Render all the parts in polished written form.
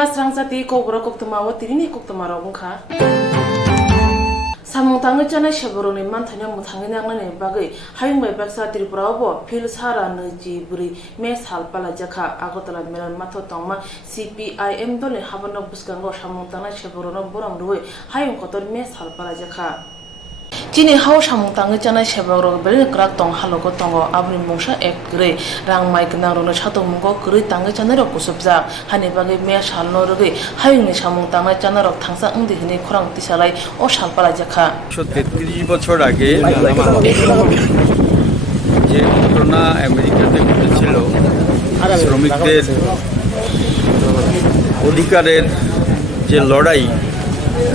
bungkha srangsati kokbra koktamawo tirini koktamaro bungkha samung tangai chana shaboroni manthanya muthangni nangne bagai hayung bai baksa tripura bo phil sara nji buri me salpala jakha agotala melan matho tongma CPIM dole habano buskango samung tangai shaborono boram ruwe hayung kotor me salpala jakha Chini hau samung tangai chana shaborog beri krak tong halogo tongo abri mungsa ekre rang mai kenang rono chato mungo kri tangai chana rok kusubja hani bagai me salno roge hayung ni samung tangai chana rok thangsa ungdi hini khorang tisalai o salpala jakha 133 বছর আগে যে ঘটনা আমেরিকাতে ঘটেছিল শ্রমিকদের অধিকারের যে লড়াই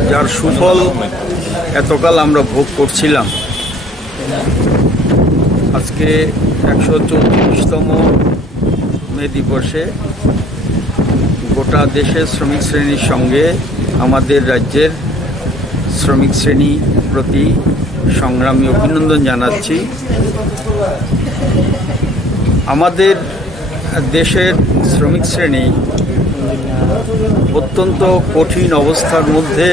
যার সুফল এতকাল আমরা ভোগ করছিলাম আজকে 134তম মে দিবসে গোটা দেশের শ্রমিক শ্রেণীর সঙ্গে আমাদের রাজ্যের শ্রমিক শ্রেণী প্রতি সংগ্রামী অভিনন্দন জানাচ্ছি আমাদের দেশের শ্রমিক শ্রেণী অত্যন্ত কঠিন অবস্থার মধ্যে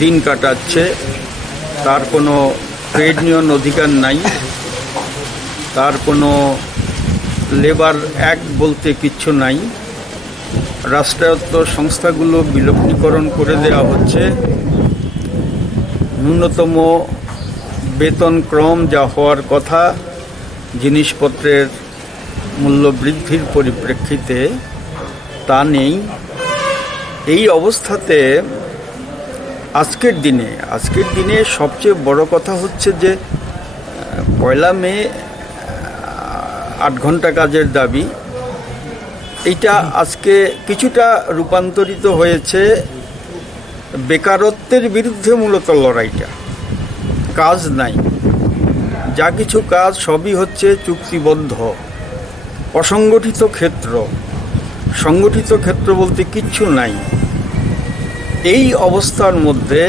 দিন কাটাচ্ছে তার কোনো ট্রেড ইউনিয়ন অধিকার নাই তার কোনো লেবার অ্যাক্ট বলতে কিচ্ছু নাই রাষ্ট্রায়ত্ত সংস্থাগুলো বিলুপ্তিকরণ করে দেওয়া হচ্ছে ন্যূনতম বেতন ক্রম যা হওয়ার কথা জিনিসপত্রের মূল্য বৃদ্ধির পরিপ্রেক্ষিতে তা নেই এই অবস্থাতে আজকের দিনে সবচেয়ে বড় কথা হচ্ছে যে পয়লা মে 8 ঘন্টা কাজের দাবি এইটা আজকে কিছুটা রূপান্তরিত হয়েছে বেকারত্বের বিরুদ্ধে মূলত লড়াইটা কাজ নাই যা কিছু কাজ সবই হচ্ছে চুক্তিবদ্ধ অসংগঠিত ক্ষেত্র সংগঠিত ক্ষেত্র বলতে কিচ্ছু নাই এই অবস্থার মধ্যে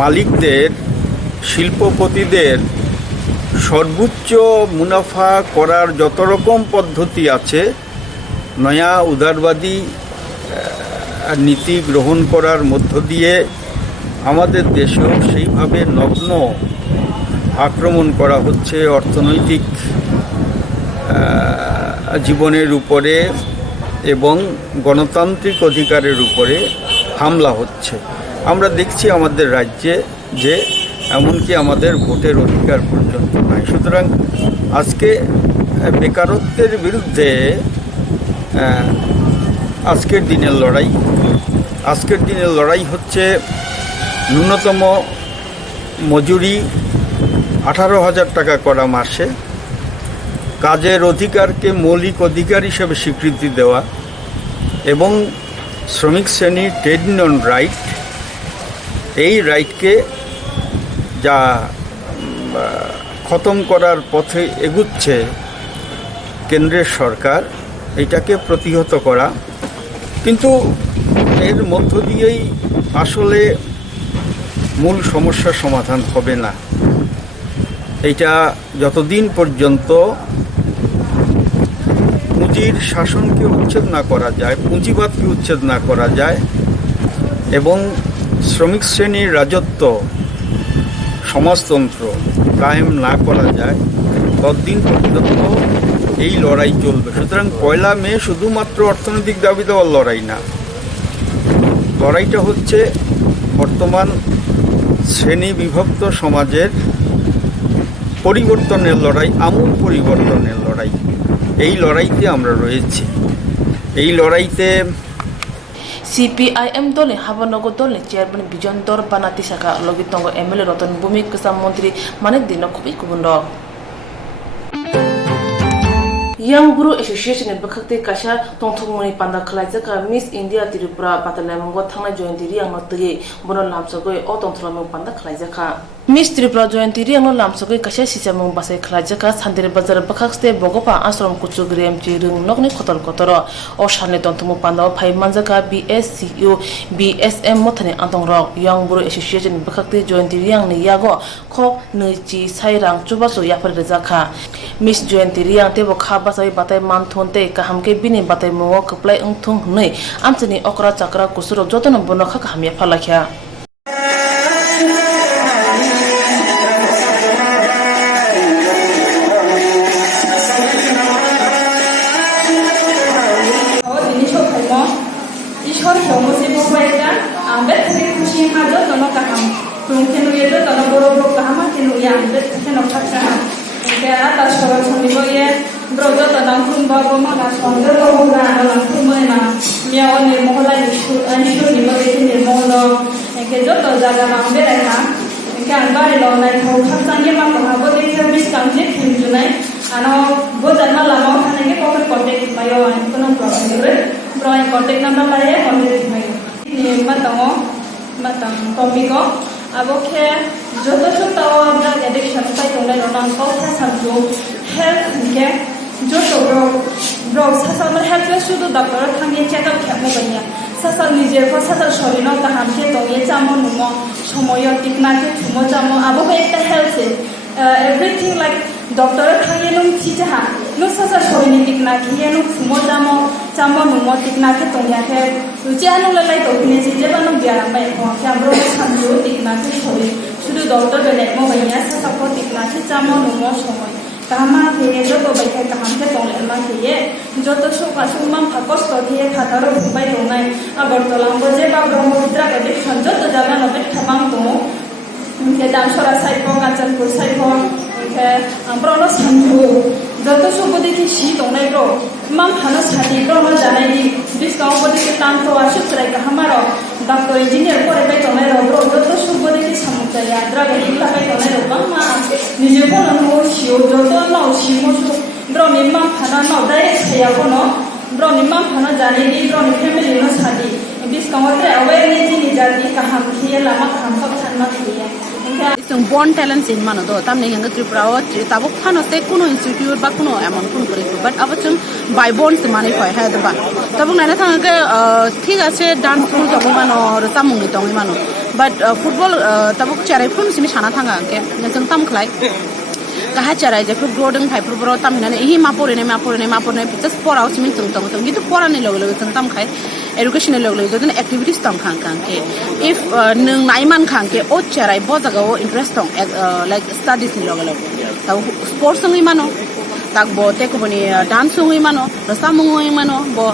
মালিকদের শিল্পপতিদের সর্বোচ্চ মুনাফা করার যত রকম পদ্ধতি আছে নয়া উদারবাদী নীতি গ্রহণ করার মধ্য দিয়ে আমাদের দেশেও সেইভাবে নগ্ন আক্রমণ করা হচ্ছে অর্থনৈতিক জীবনের উপরে এবং গণতান্ত্রিক অধিকারের উপরে হামলা হচ্ছে আমরা দেখছি আমাদের রাজ্যে যে এমনকি আমাদের ভোটের অধিকার পর্যন্ত নাই সুতরাং আজকে বেকারত্বের বিরুদ্ধে আজকের দিনের লড়াই হচ্ছে ন্যূনতম মজুরি 18,000 টাকা করা মাসে কাজের অধিকারকে মৌলিক অধিকার হিসেবে স্বীকৃতি দেওয়া এবং শ্রমিক শ্রেণীর ট্রেড ইউনিয়ন রাইট এই রাইটকে যা খতম করার পথে এগুচ্ছে কেন্দ্রের সরকার এটাকে প্রতিহত করা কিন্তু এর মধ্য দিয়েই আসলে মূল সমস্যার সমাধান হবে না এটা যতদিন পর্যন্ত পুঁজির শাসনকে উচ্ছেদ না করা যায় পুঁজিবাদকে উচ্ছেদ না করা যায় এবং শ্রমিক শ্রেণীর রাজত্ব সমাজতন্ত্র কায়েম না করা যায় ততদিন পর্যন্ত এই লড়াই চলবে সুতরাং পয়লা মে শুধুমাত্র অর্থনৈতিক দাবি দেওয়ার লড়াই না লড়াইটা হচ্ছে বর্তমান শ্রেণী বিভক্ত সমাজের পরিবর্তনের লড়াই আমূল পরিবর্তনের লড়াই এই লড়াইতে আমরা রয়েছি এই লড়াইতে CPIM dole habanogo dole chairman bijon dor banati saka logitongo MLA roton bumi kusam mantri manik dino khubi kubundo Young Buru Association in Bakakte Kasha Tongthongmoni Panda Khlaijaka Miss India Tripura Patalamongo Thangna Jointi Riang Notge Bono Lamsogoi O Tongthramong Panda Khlaijaka Miss Tripura Jointi Riang Lamsogoi Kasha Sichamong Basai Khlaijaka Sandire Bazar Bakakste Bogopa Asrom Kuchugrem Chirung Nokni Kotor Kotoro O Shanle Tongthongmong Panda Phai Manjaka BSCU BSM Mothane Antongrok Young Buru Association Bakakte Jointi Riang ni Yago Khok Nchi Sairang Chubaso Yapar Rezaka Miss Jointi Riang Tebo Khaba sai batai man thonte kaham ke bini batai mo kaplai ungthung nei amchini okra chakra kusuro jotona bono kha hamya phalakhya ঈশ্বর সমসি ববাইটা আমবে থেকে খুশি হাজো তনো কাহাম তুমকে নুয়ে তো তনো বড় বড় কাহামা কে নুয়ে আমবে থেকে নখাছা কে আতা সরল সমিবয়ে ব্রজ তনাম কুম্বা বমা না সন্দেহ বগা আলাম কুময়না মিয়াও নির্মহলা ইস্যু নিমগে নির্মহল কে যত জায়গা আমবে রাখা কে আনবারে লনাই থৌ খাচাঙ্গে মা কহাবো দেখে বিশ কামজে খেমজুনাই আনো বোজানা লামাও থানেগে পকেট কন্টাক্ট মায়ো আন কোনো প্রবলেম করে Broy kontak number laye kontak mai ni matang komiko abo ke joto joto abra addiction pai tonai ronang ko samju health ke joto bro sasal mar health la shudu doctor thangi check up khapmo banya sasal nije ko sasal shorino kaham ke tongi chamo numo somoyo tikna ke thumo chamo abo ke ekta health everything like doctor thangi num chijaha no sasal shorini tikna ke no thumo chamo numo tikna ke tongya ke ujanu lalai to kine je banu biara pai ko kamro samju tikna ke shori shudu doctor bele mo banya sasal ko tikna ke chamo numo somoy kama ke joto bai ke kaham ke tongle ma ke ye joto shoka sumam phakos to ke khataro bai tonai abar tolam bo je ba brahmapura ke joto jaga no bet thamang to ke damsora sai ko kanchanpur sai ko ke ambrono samju joto shobo dekhi shi tonai bro mam phano sati bro no janai di discount bo dekhi tan to asu trai ka hamaro doctor engineer pore bai tonai bro joto shobo dekhi samukta yadra ga illa bai tonai bang ma nije ko no shio joto no shimo shu bro ni mam phana no dai saya ko no bro ni mam phana janai di bro ni family no sati discount re awareness ni jadi ka ham khiya lama ham sab thanna khiya Isang born talents in mano do tamne hanga Tripura tabuk phano te kuno institute ba kuno amon kun kore but abachum by born se mane phai ha ba tabuk nana thanga ke thik ache dance school to mano or tamung ni tong mano but football tabuk charai phun simi sana thanga ke nesang tam khlai kaha charai je phu grodeng phai phu bro tam hinane hi ma pore ne just por out simi tung tong gitu pora ni log sang tam khai education log jodin activities tam khang ke if nung naiman khang ke o charai bo jaga o interest tong like studies ni log taw sports ngi mano tak bo te ko bani dance ngi mano rasamung ngi mano bo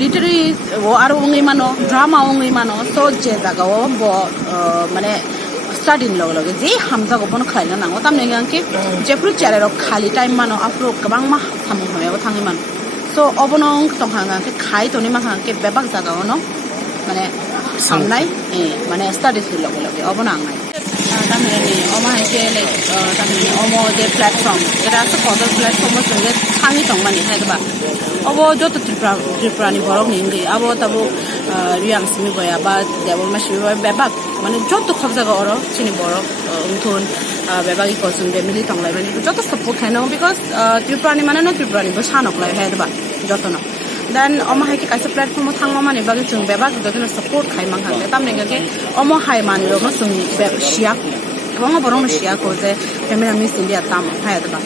literary wo aro ngi mano drama ngi mano so je jaga o bo mane study log je hamza go bon khaina nango tam ne gang ke jepru chare ro khali time mano afro kabang ma samung hoya thangi man so obonong tong hanga ke khai to ni ma hanga ke bebak jaga no mane samnai mane studies log obonang nai tam ne ni oma ke like tam ne omo de platform era so other platform so ge thangi tong mani hai ba obo joto tripura ni borok ni ngi abo tabo riang simi boya ba debol ma shiwa bebak মানে যত খব জায়গা ওর চিনি বড় উঠুন বেবাগি কসুন family তংলাই মানে যত support খাই নাও বিকজ ত্রিপুরানি মানে ন ত্রিপুরানি বো সানকলাই হ্যাঁ দেবা যত না দেন অমা হাইকে কাইসে প্ল্যাটফর্ম থাংমা মানে বাকি जों বেবাগ যত সাপোর্ট খাই মান খালে তামনে গে অমা হাই মানে রো जों শিয়া গোং বরং শিয়া কো যে ফ্যামিলি আমি সিন্ডিয়া তাম হ্যাঁ দেবা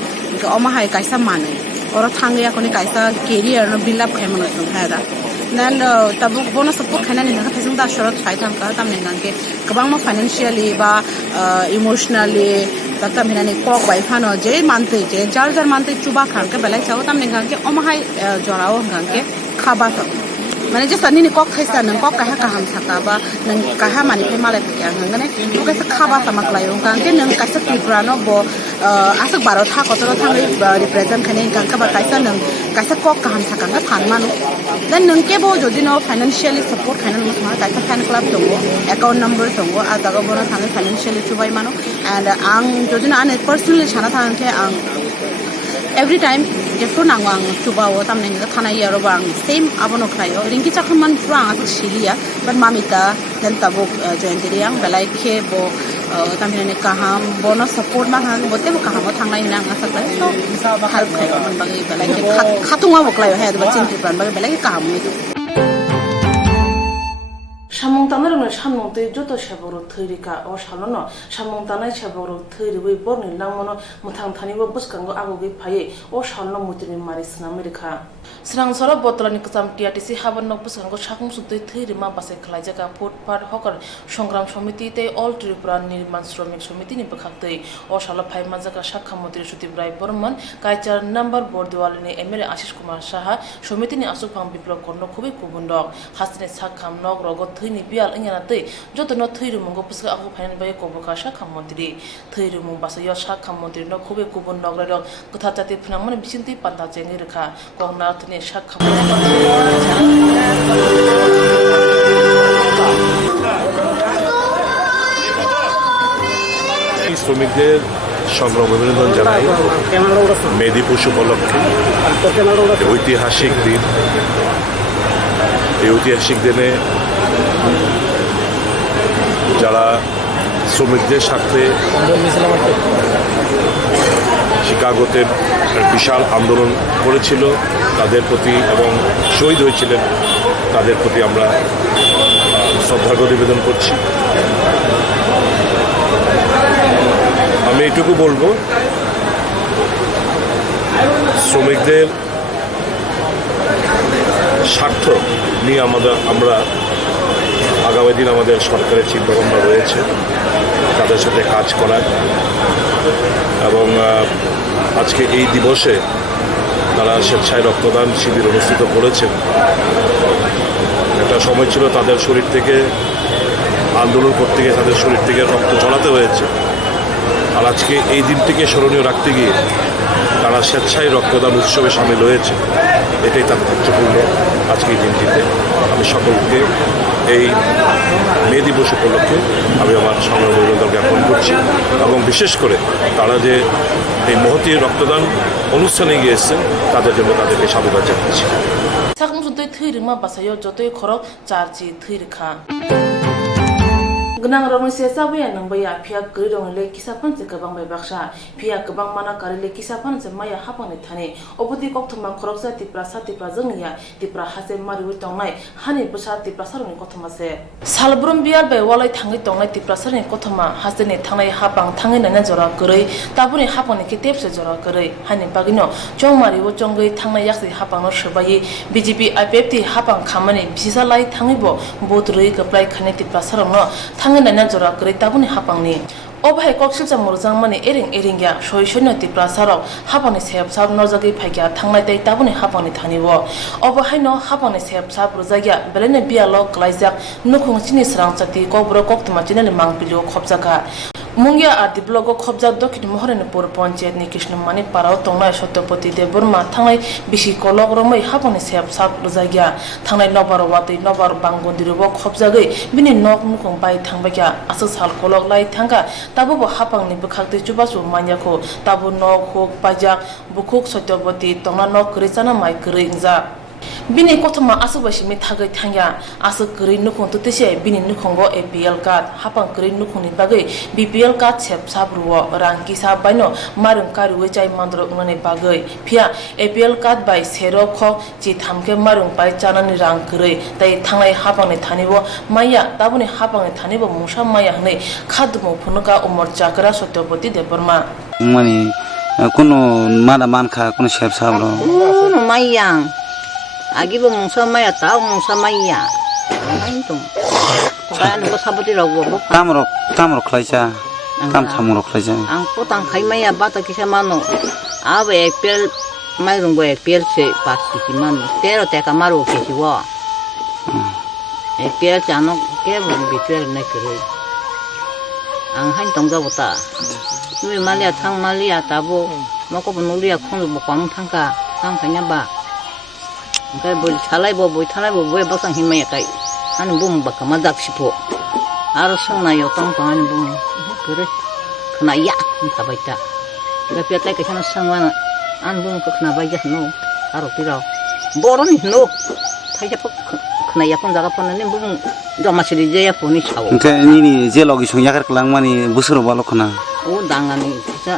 অমা হাই কাইসা মানে ওর থাঙ্গে এখনি কাইসা কেরিয়ার ন বিল্ড আপ খাই মানে जों হ্যাঁ দা then tabuk bonus support khana ni na thasung da shorat thai tham ka tam ne gang ke kabang ma financially ba emotionally ta mina ni kok bai phano je mante je jar mante chuba khan ke belai chao tam ne gang ke omahai jorao gang ke khaba to মানে যে সানি নি cock খাইছা নং cock কাহা কাহাম সাকা বা নং কাহা মানি ফে মালাই ফে আং ngane তো কাইসা খাবা সামাক লায়ো গাং কে নং কাইসা ত্রিপুরানো ব আসক বারো থা কতর থাঙ্গै রিপ্রেজেন্ট খানে গাং का কাইসা নং কাইসা কক কাহাম সাকা गा फान मानो देन नং के बो जदि नो फाइनान्शियली सपोर्ट खाना नং मा काइसा फैन क्लब दंगो अकाउंट नंबर दंगो आ जागा बनो थाङै फाइनान्शियली चुबाय मानो एन्ड आं जदि आने पर्सनली साना थांखे आं every time jefro nangwang chubawo tamne ga thana yaro bang same abono khayo ringki chakhaman pura ang silia but mamita then tabuk jointiriang belai khe bo tamne ne kaham bono support ma han bote bo kaham thangnai nang asakla so help khayo bagi belai khe khatunga boklayo he ba chinti pan bagi belai kaham mi samung tanai rong samung tei joto seboro thirika o salono samung tanai seboro thiriwi borni langmono muthang thani bo buskango agogi phaye o salono mutini mari snamerika Serang soro botolani kesam TRTC haban nok buskango sakung sutei thirima base khlaijaka footpath hokar সংগ্রাম সমিতি তে all Tripura নির্মাণ শ্রমিক সমিতি নি বখাক্তই ও সালা ফাইমা জায়গা শাখা মন্ত্রী সুদীপ রায় বর্মন কাইচার নাম্বার বর্দিওয়ালিনি এমএলএ আশিস কুমার সাহা সমিতিনি আসুফাং বিপ্লব কর্ণ খুবই কুবুন্ডক হাসিনে শাখাম নক রগত থৈনি বিয়াল ইংয়ানাতৈ যতন থৈরুমুঙ্গ পুসকা আকু ফাইনাল বাই কবকা শাখা মন্ত্রী থৈরুমুং বাসায় শাখা মন্ত্রী ন খুবই কুবুন্ডক রক কথা জাতি ফনামনে বিচিন্তি পান্তা চেঙ্গি রেখা কংনাথনি শাখা শ্রমিকদের সংগ্রাম অভিনন্দন জানাই মে দিবস উপলক্ষে ঐতিহাসিক দিন। এই ঐতিহাসিক দিনে যারা শ্রমিকদের স্বার্থে শিকাগোতে বিশাল আন্দোলন করেছিল তাদের প্রতি এবং শহীদ হয়েছিলেন তাদের প্রতি আমরা শ্রদ্ধার্ঘ্য নিবেদন করছি। আমি এটুকু বলবো শ্রমিকদের স্বার্থ নিয়ে আমরা আগামী দিন আমাদের সরকারের চিন্তাভাবনা রয়েছে তাদের সাথে কাজ করার এবং আজকে এই দিবসে তারা স্বেচ্ছায় রক্তদান শিবির অনুষ্ঠিত করেছেন। একটা সময় ছিল তাদের শরীর থেকে আন্দোলন করতে গিয়ে তাদের শরীর থেকে রক্ত ঝরাতে হয়েছে, আর আজকে এই দিনটিকে স্মরণীয় রাখতে গিয়ে তারা স্বেচ্ছায় রক্তদান উৎসবে সামিল হয়েছে। এটাই তাৎপর্যপূর্ণ আজকে এই দিনটিতে। আমি সকলকে এই মে দিবস উপলক্ষে আমি আমার সংগ্রাম অভিনন্দন জ্ঞাপন করছি এবং বিশেষ করে তারা যে এই মহতী রক্তদান অনুষ্ঠানে গিয়েছেন তাদের জন্য তাদেরকে সাধুবাদ জানাচ্ছি। sakung sutei thirima basayo jotoi khorok charji thirikha Gnang rong se sabaya nang baya phia gri rong le kisaphan se kabang bai baksa phia kabang mana karile kisaphan se maya hapang ne thane oboti kok thuma khoroksa tipra satipra jangya tipra hase mariu tongnai hani busa tipra saroni kothoma se salbrum biar bai walai thangai tongnai tipra saroni kothoma hasene thangai hapang thangai nana jora grai tabuni hapang ne ke tepse jora grai hani bagino chongmari o chongai thangai yakse hapang no shbai BJP IPFT hapang khamani bisisa lai thangai bo botrui kaplai khane tipra sarong no Nana jora kare tabuni hapangni obhai koksil jamurjang mani ering ya soishono tipra sarok hapani sep sab nojagi phaigya thangnai tai tabuni hapani thanibo obhai no hapani sep sab rojagya belene bialo klaijak nukhung chini srang chati kobro koktuma chinale mangpilio khopjaka Mungia arti blogo khobjak dokhin Moharanpur Panchayat ni Krishnamani parao tongnai Satyapati Deburma thangnai bisi kolok romai hapani sep sap rojagya thangnai nobar wati nobar bangondirobo khobjagai bini nok nukhung bai thangbakya asal sal kolok lai thanga tabu bo hapangni bukhakte chubasu manyako tabu nok hok pajak bukhuk Satyapati tongna nok krechana mai kringja Bini kothoma asubasi mi thagai thangya asu kri nukhung tutise bini nukhungo APL card hapang kri nukhungni bagai BPL card sep sabruo rangki sa baino marung karuwe chai mandro ngane bagai phia APL card bai sero kho chi thamke marung bai chanani rang kri tai thangai hapangni thanibo maya tabuni hapangni thanibo musa maya hne khadmu phunuka umor chakra Satyapati Deburma mani kono mada mankha kono sep sabro no mayang Agibo musa maya tao musa maya. Antum. Kan ko saboti rago bo. tamrok khlaisa tam thamrok khlaisa Ang potang khai maya bata kisa mano. Abe epel mai rumbo epel se pasti ki mano. Pero te kamaro ke siwa. Epel chano ke bo bitel na kre. Ang hain tongja bota. Nui malia thang malia tabo. Mako bonulia khon bo kwang thangka tang khanya ba. Kai boi thalai bo boi basang himaya kai an bum baka madak sipo aro sangna yo tang pan bum kure khna ya ta baita ga peta ka khana sangwana an bum ka khna baija no aro tira boron no thai ja khna ya pon jaga pon ne bum do masiri je ya poni chawo ke ni je logi sung yakar klang mani busuro balo khna o dangani sa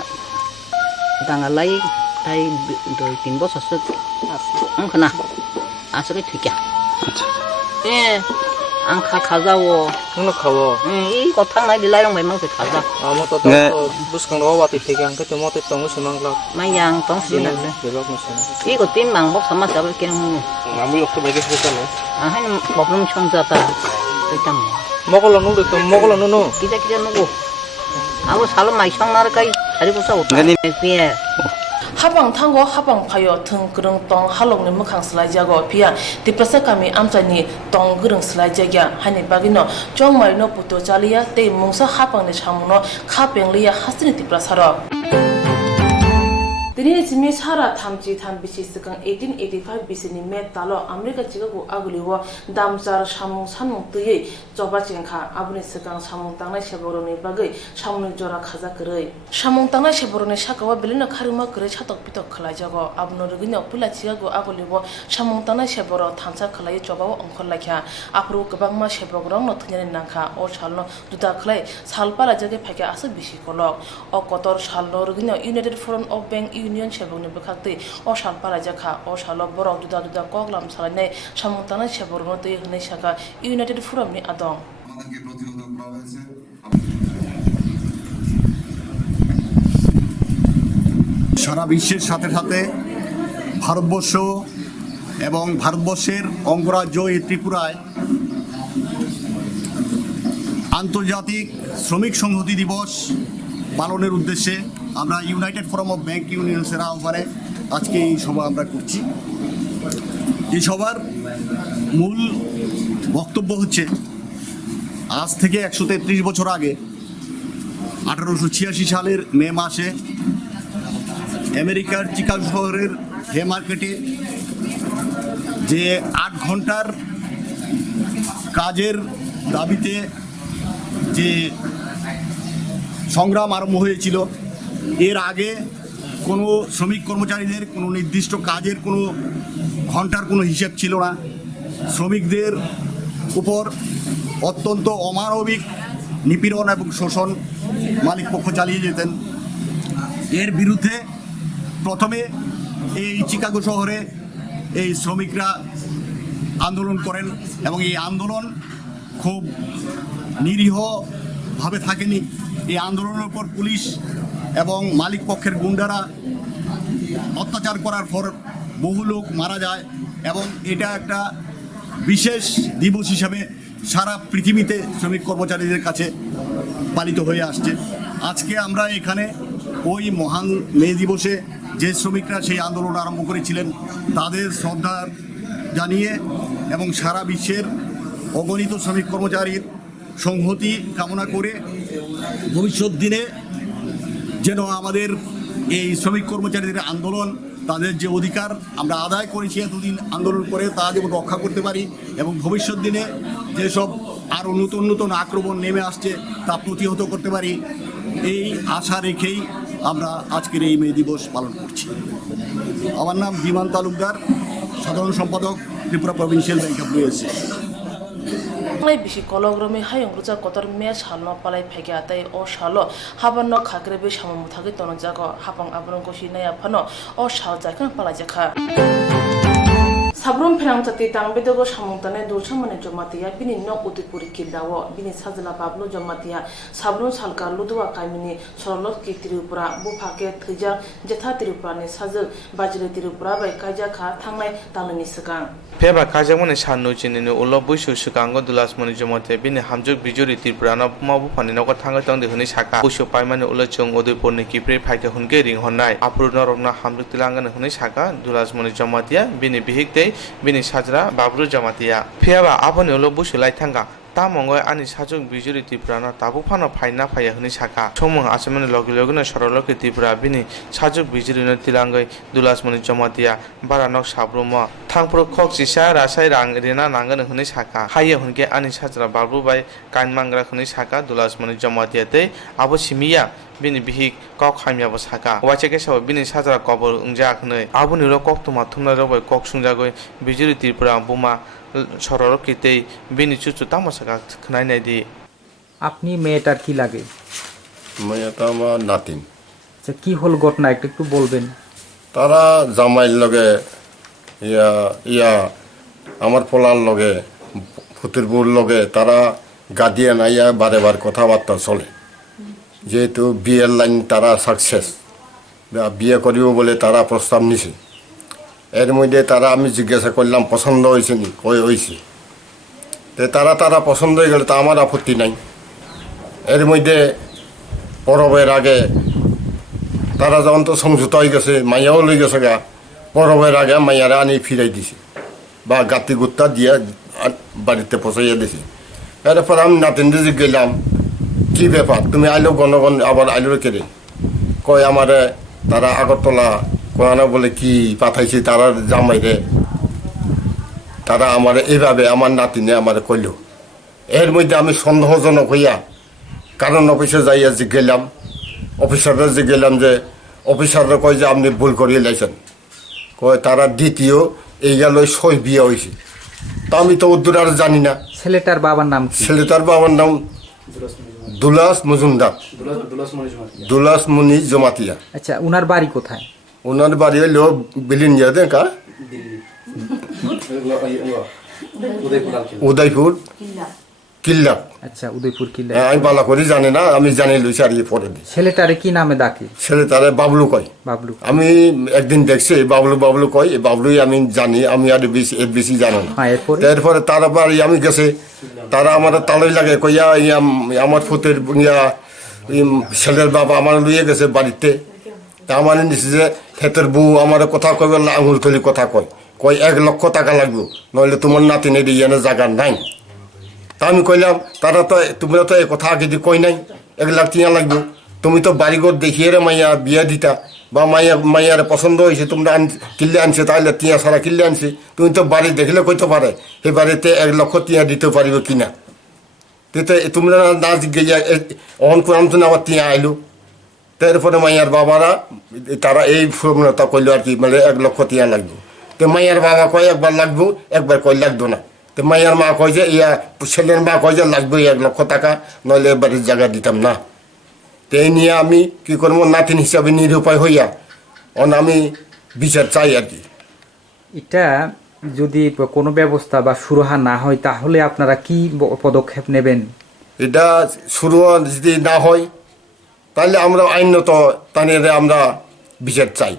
dangalai tai 2-3 bosor ang khna asore thikya ang kazawo Ano kawo? I ko thang nai dilai rong mai mang se kaza Amo to bus kang rawa ti tegang ka tumo te tong sumang lak. mayang tong sin Belok mo sana. I ko tin mang bok sama sa ken mu Namu yok to bagi sa no. han problem chong jata itam Mogolo nu de to mogolo nu no. kita kita nugo alo salo mai chong nar kai hari ko sa uta pie habang thango habang phayo thung grung tong halong ni mukhang slai jago pia tiprasa kami amchani tong grung slai jagya hani bagino chong mai no puto chalia te mungsa habang ni chamno khapeng liya hasni tiprasa ro Dini jimi chara thamji tham bisi sikang 1885 bisi ni met talo America chigago aguliwo damjar samung sanung tuye joba chingkha abuni sikang samung tangnai seboroni bagai samung jora khaja krei samung tangnai seboroni sakawa belino kharima krei chatok pitok khlai jago abno rugino pula chigago aguliwo samung tangnai seboro thamsa khlai jobawo ongkhor lakha apru kabangma sebogrong no thnyani nakha o salno duda khlai salpala jage phake asa bisi kolok o kotor salno rugino United Forum of Bank Union sebongni bkhakti o salpala jakha o salo borok duda koklam salane samungtana seborno tei hnei saka United Forum ni adong সারা বিশ্বের সাথে সাথে ভারতবর্ষ এবং ভারতবর্ষের অঙ্গরাজ্য এই ত্রিপুরায় আন্তর্জাতিক শ্রমিক সংহতি দিবস পালনের উদ্দেশ্যে আমরা ইউনাইটেড ফোরাম অফ ব্যাংক ইউনিয়নসের আহ্বানে আজকে এই সভা আমরা করছি। এই সভার মূল বক্তব্য হচ্ছে আজ থেকে 133 বছর আগে 1886 সালের মে মাসে আমেরিকার চিকাগো শহরের হে মার্কেটে যে 8 ঘন্টার কাজের দাবিতে যে সংগ্রাম আরম্ভ হয়েছিল, এর আগে কোনো শ্রমিক কর্মচারীদের কোনো নির্দিষ্ট কাজের কোনো ঘন্টার কোনো হিসেব ছিল না। শ্রমিকদের উপর অত্যন্ত অমানবিক নিপীড়ন এবং শোষণ মালিকপক্ষ চালিয়ে যেতেন। এর বিরুদ্ধে প্রথমে এই চিকাগো শহরে এই শ্রমিকরা আন্দোলন করেন এবং এই আন্দোলন খুব নিরীহভাবে থাকেনি। এই আন্দোলনের উপর পুলিশ এবং মালিক পক্ষের গুন্ডারা অত্যাচার করার পর বহু লোক মারা যায় এবং এটা একটা বিশেষ দিবস হিসাবে সারা পৃথিবীতে শ্রমিক কর্মচারীদের কাছে পালিত হয়ে আসছে। আজকে আমরা এখানে ওই মহান মে দিবসে যে শ্রমিকরা সেই আন্দোলন আরম্ভ করেছিলেন তাদের শ্রদ্ধা জানিয়ে এবং সারা বিশ্বের অগণিত শ্রমিক কর্মচারীর সংহতি কামনা করে ভবিষ্যৎ দিনে যেন আমাদের এই শ্রমিক কর্মচারীদের আন্দোলন, তাদের যে অধিকার আমরা আদায় করেছি এতদিন আন্দোলন করে, তা যেমন রক্ষা করতে পারি এবং ভবিষ্যৎ দিনে যেসব আরও নতুন নতুন আক্রমণ নেমে আসছে তা প্রতিহত করতে পারি, এই আশা রেখেই আমরা আজকের এই মে দিবস পালন করছি। আমার নাম বিমান তালুকদার, সাধারণ সম্পাদক Tripura provincial bank of USA. Ngai bisi kologrome hayong ruja kotor me salno palai phege atai o salo habanno khakre be samum thagi tono jago hapang abrong kosi naya phano o sal jakhan palai jakha Sabrum Penang Tati Tangbedogo Samutane Dulchamane Jomatia, Bini no Utipuri Kildawo, Bini Sazala Pablo Jomatia, Sabrum Salka Ludua Kaimini, Solot Kitirupura, Bupake, Tija, Jeta Tirupani, Sazil, Bajre Tirupura, by Kajaka, Tangai, Talani Sagan. Peba Kajamone Sanuchin in Ulo Bushu Sukango Dulas Monijomate, Bini Hamjuk Bijuri Tirpurana, Mabu Paninoka Tangaton, the Hunishaka, Bushu Paiman Ulachung, Odiponi Kipri, Paka Hungering Honai, Apurnorona Hamdutilangan Hunishaka, Dulas Monijomatia, Bini Bihik Bini Sajra, Babru Jamatia. Piaba Apon Ulo Bushu Laitanga. Tamongo ani sajung bijuri Tirpurana tabu phano phaina phaya huni saka chomong asamane logilogna soroloke Tripura bini sajuk bijuri no tilangai dulasmani jamatia baranok sabruma thangpro khok sisa rasai rang rena nangan huni saka haye hunke ani sajra babu bai kainmangra huni saka dulasmani jamatia te abo simiya bini bihik kok khamya bo saka wacheke sab bini sajra kobor ungja khnai abo nilo kok tuma thumna robai kok sungjagoi bijuri Tripura buma সরলকিতেই বিনি চুচু তামাশা খানাই নাই দি আপনি মেয়েটার কি লাগে? মেয়েটা আমার নাতিন। আচ্ছা, কি হল ঘটনা একটু বলবেন? তারা জামাইর লগে ইয়া আমার পোলার লগে ফুতের বউর লগে তারা গাদিয়ান আইয়া বারে বার কথাবার্তা চলে যেহেতু বিয়ের লাইন তারা সাকসেস বিয়ে করিব বলে তারা প্রস্তাব নিছে এর মধ্যে তারা আমি জিজ্ঞাসা করলাম পছন্দ হয়েছে নি কই হয়েছে তো তারা পছন্দ হয়ে গেলে তো আমার আপত্তি নাই এর মধ্যে পরবের আগে তারা যখন তো সমঝোতা হয়ে গেছে মাইয়াও লই গেছে গা পরবের আগে মাইয়ারা আনি ফিরাই দিছে বা গাতি গুত্তা দিয়ে বাড়িতে পৌঁছাইয়া দিছে এরপর আমি নাতিনদের গেলাম কি ব্যাপার তুমি আইলো গণগণ আবার আইলো কেড়ে কয় আমারে তারা আগরতলা কোয়ানো বলে কি পাঠাইছে তারা জামাইরে তারা আমার এইভাবে আমার নাতিনে আমার কইল এর মধ্যে আমি সন্দেহজনক হইয়া কারণ অফিসে যাইয়া যে গেলাম অফিসাররা যে গেলাম যে অফিসাররা কয় যে আপনি ভুল করিয়ে লাইছেন কয় তারা দ্বিতীয় এই গেল সই বিয়ে হয়েছে তা আমি তো উদ্দুর আর জানি না ছেলেটার বাবার নাম কি? ছেলেটার বাবার নাম দুলাস মজুমদার দুলাস মনি জমাতিয়া। আচ্ছা, উনার বাড়ি কোথায়? ওনার বাড়ি হইলো বিলিনিয়া দেখা উদয়পুর কিল্লা। আচ্ছা, উদয়পুর কিল্লা। আমি বালা করি জানি না, আমি জানি লইছি আর পরে দিই। ছেলেটারে কি নামে ডাকে? ছেলেটারে বাবলু কয়। বাবলু। আমি একদিন দেখছি বাবলু কয়, এই বাবলুই আমি জানি, আমি আর বেশি জানো না। এরপরে তারা বাড়ি আমি গেছে, তারা আমার তালই লাগে কইয়া আমার ফুতের ছেলের বাবা আমার লইয়ে গেছে বাড়িতে। তা আমার নিচে যে ক্ষেতের বউ আমার কথা কইবে আঙুল তুলি কথা কয় 1 লক্ষ টাকা লাগবে, নইলে তোমার নাতিনের ইয়ে জায়গা নাই। তা আমি কইলাম তোমরা তো এই কথা আগে দিয়ে কই নাই, 1 লাখ টিয়া লাগবে, তুমি তো বাড়িঘর দেখিয়ে রে মাইয়া বিয়া দিতা, বা মাইয়ার পছন্দ হয়েছে তোমরা কিনলে আনছে, তাহলে টিয়া সারা কিনলে আনছে, তুমি তো বাড়ি দেখলে কইতে পারে এই বাড়িতে 1 লক্ষ টিয়া দিতে পারিবে কিনা। তোমরা না গিয়ে অহন কোরআন তো আবার টিয়া আইলো। তো এরপরে মাইয়ার বাবারা তারা এই ফর্মুলাটা কইলো আর কি, মানে 1 লক্ষ টিয়া লাগবে। তো মাইয়ার বাবা কয় একবার লাগবো, একবার কয় লাগতো না। তো মাইয়ার মা কয় যে ছেলের মা কয় যে লাগবে 1 লক্ষ টাকা, নইলে বাড়ির জায়গা দিতাম না। তো এই নিয়ে আমি কি করবো, নাতিন হিসাবে নিরুপায় হইয়া আমি বিচার চাই আর কি। এটা যদি কোনো ব্যবস্থা বা সুরাহা না হয় তাহলে আপনারা কি পদক্ষেপ নেবেন? এটা শুরু যদি না হয় তাহলে আমরা আইনত আমরা বিচার চাই,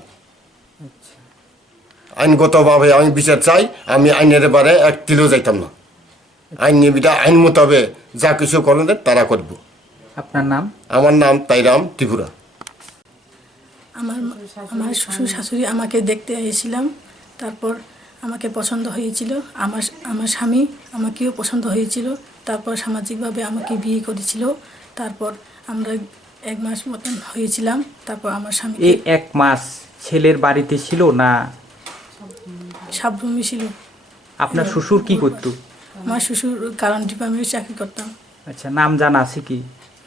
আইনগতভাবে আমি বিচার চাই। আমি আইনের বারে 1 কিলো যাইতাম না, আইন মোতাবেক যা কিছু করেন তারা করব। আপনার নাম? আমার নাম তাইরাম ত্রিপুরা। আমার শ্বশুর শাশুড়ি আমাকে দেখতে এসেছিলাম, তারপর আমাকে পছন্দ হয়েছিল, আমার স্বামী আমাকেও পছন্দ হয়েছিল, তারপর সামাজিকভাবে আমাকে বিয়ে করেছিল। তারপর আমরা 1 মাস মতন হয়েছিলাম। তারপর আমার স্বামী এই 1 মাস ছেলের বাড়িতে ছিল না সাবরুমে ছিল। আপনার শ্বশুর কি করতো? আমার শ্বশুর কারেন্ট ডিপার্টমেন্টে চাকরি করতাম। আচ্ছা, নাম জানা আছে কি?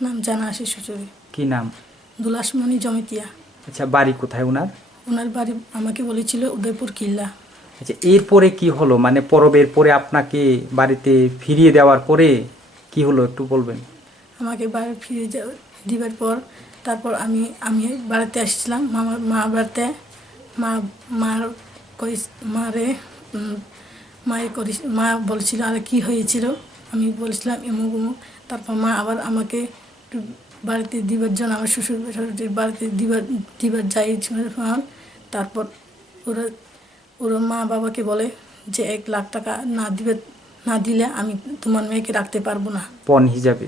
নাম জানা আছে শ্বশুরের। কি নাম? দুলাসমণি জমিতিয়া। আচ্ছা, বাড়ি কোথায় ওনার? ওনার বাড়ি আমাকে বলেছিল উদয়পুর কিল্লা। আচ্ছা, এরপরে কি হলো, মানে পরবের পরে আপনাকে বাড়িতে ফিরিয়ে দেওয়ার পরে কি হলো একটু বলবেন? আমাকে বাড়ি ফিরে দিবার পর তারপর আমি বাড়িতে আসছিলাম, মা বাড়িতে। মা বলছিল আর কি হয়েছিল, আমি বলছিলাম এমুক উমুক। তারপর মা আবার আমাকে বাড়িতে দিবার জন্য আমার শ্বশুর বাড়িতে দিবার যাই। তারপর ওরা মা বাবাকে বলে যে 1 লাখ টাকা না দিলে আমি তোমার মেয়েকে রাখতে পারবো না, পণ হিসাবে।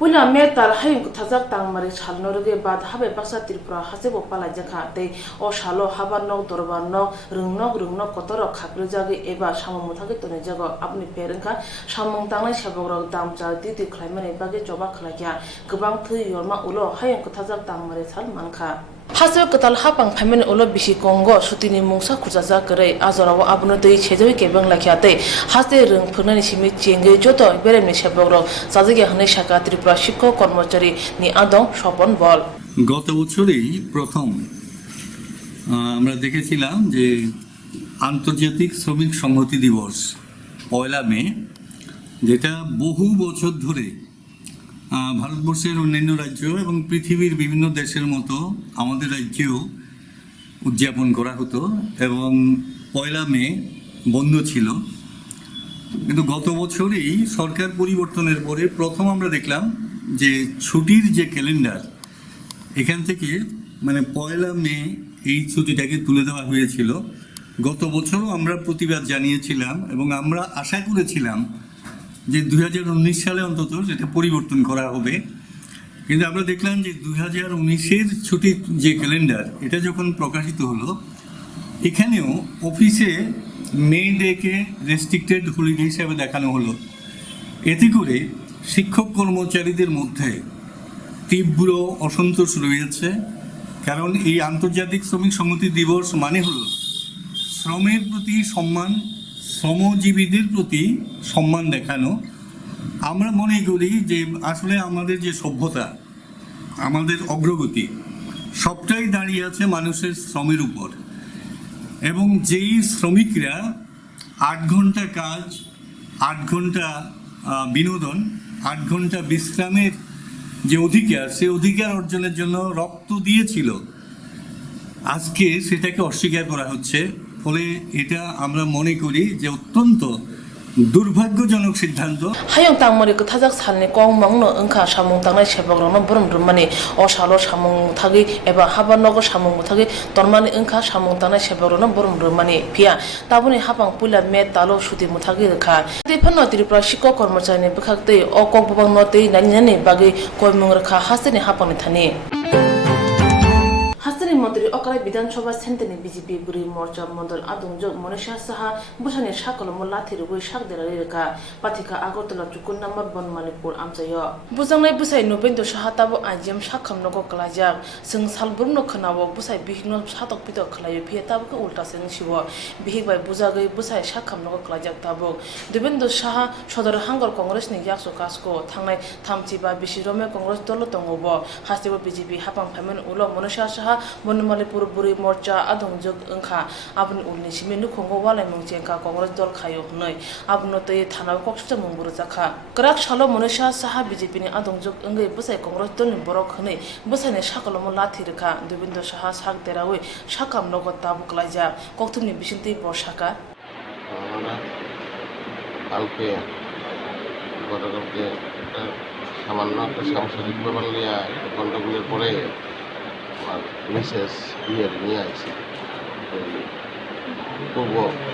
Puna me tar hayung thajak tangmari chalnorge bad habe paksa Tripura hasebo palajaka te o shalo habanok dorbanok rungnok kotorok khaprejagi eba samomuthage tone jago apni perenka samung tangnai saborok damcha didi khlaimani bage joba khlakya gobang thui yorma ulo hayung thajak tangmari chal manka Hasel ketal hapang phamen ulo bisi kongo sutini mungsa khujaja kare ajorawo abno tei chejoi kebang lakhyate haste rung phunani simi chenge joto beremni seborok sajige hane shaka Tripura শিক্ষক কর্মচারী নি আদং স্বপন বল। গত বছরেই প্রথম আমরা দেখেছিলাম যে আন্তর্জাতিক শ্রমিক সংহতি দিবস 1 মে, যেটা বহু বছর ধরে ভারতবর্ষের অন্যান্য রাজ্য এবং পৃথিবীর বিভিন্ন দেশের মতো আমাদের রাজ্যেও উদযাপন করা হতো। এবং 1 মে বন্ধ ছিল, কিন্তু গত বছরেই সরকার পরিবর্তনের পরে প্রথম আমরা দেখলাম যে ছুটির যে ক্যালেন্ডার এখান থেকে মানে 1 মে এই ছুটিটাকে তুলে দেওয়া হয়েছিল। গত বছরও আমরা প্রতিবাদ জানিয়েছিলাম এবং আমরা আশা করেছিলাম যে 2019 সালে অন্তত সেটা পরিবর্তন করা হবে, কিন্তু আমরা দেখলাম যে 2019-এর ছুটির যে ক্যালেন্ডার এটা যখন প্রকাশিত হলো, এখানেও অফিসে মে ডেকে রেস্ট্রিক্টেড হলিডে হিসাবে দেখানো হলো। এতে করে শিক্ষক কর্মচারীদের মধ্যে তীব্র অসন্তোষ রয়েছে, কারণ এই আন্তর্জাতিক শ্রমিক সংহতি দিবস মানে হলো শ্রমের প্রতি সম্মান, শ্রমজীবীদের প্রতি সম্মান দেখানো। আমরা মনে করি যে আসলে আমাদের যে সভ্যতা, আমাদের অগ্রগতি সবটাই দাঁড়িয়ে আছে মানুষের শ্রমের উপর, এবং যেই শ্রমিকরা 8 ঘন্টা কাজ, 8 ঘন্টা বিনোদন, 8 ঘন্টা বিশ্রামের যে অধিকার, সেই অধিকার অর্জনের জন্য রক্ত দিয়েছিল, আজকে সেটাকে অস্বীকার করা হচ্ছে। ফলে এটা আমরা মনে করি যে অত্যন্ত দুর্ভাগ্যজনক সিদ্ধান্ত। হায়ং তাংমারি কথাজাক সালনি কং মংনো ওংখা সামুং তাংনাই সেবাগ্রনো বরম রুমানি অসালো সামুং থাগি এবা হাবানগর সামুং থাগি তরমানি ওংখা সামুং তাংনাই সেবাগ্রনো বরম রুমানি ফিয়া তাবুনি হাবাং পুইলা মে তালো সুতি মুথাগি রেখা তেফানো ত্রিপুরা শিক্ষক কর্মচারীনি বখাকতে অকক ববাং নতে নানি বাগি কয়মুং রেখা হাসিনি হাপানি থানি। হাসিনি মন্ত্রী অকালাই বিধানসভা সেন্টারনি বিজেপি বুড়ি মোর্চা মন্ডল আদংজক মনীষা সাহা বুসানি সাকলম লাথিরুগুই সাকদেরারি রেখা পাথিকা আগরতলা চুকুন নাম্বার বনমালিপুর আমচায় বুজাংনাই বুসাই নবেন্দু সাহা তাবো আইজিএম সাখাম নগো কলাইজাক जों सालबुरनो खोनावो बुसाई बिहिनो सातक पितक खलायो फिए ताबो उल्टा सें शिवो बिहिबाय बुजागै बुसाई साखाम नगो कलाइजाक ताबो देवेंद्र साहा सदर हांगर कांग्रेसनि याक्सो कासको थांनाय थामथिबा बिसिरमे कांग्रेस दल दङबो हास्तिबो बिजेपि हापां फाइमेन उलो मनीषा साहा बनमालिपुर बुरि मोर्चा आदंजक ओंखा आबुन उलनि सिमेनु खंगो वालाय मुंजेंका कांग्रेस दल खायो हनै आबुनो तै थानाव कक्सुजा मुंबुरु जाखा गराक सालो मनीषा साहा बिजेपि नि आदंजक ओंगै बुसाई कांग्रेस दलनि बरक हनै बुसाइनि साकलम लाथि रेखा देवेंद्र साहा साक देरावै साकाम नगद ताबु कलाइजा कक्तुनि बिसिंति बरसाका কালকে গতকালকে একটা সামান্য একটা সাংসারিক ব্যাপার নিয়ে একটা গণ্ডগোলের পরে আমার মিসেস বিয়ের নিয়ে আসছে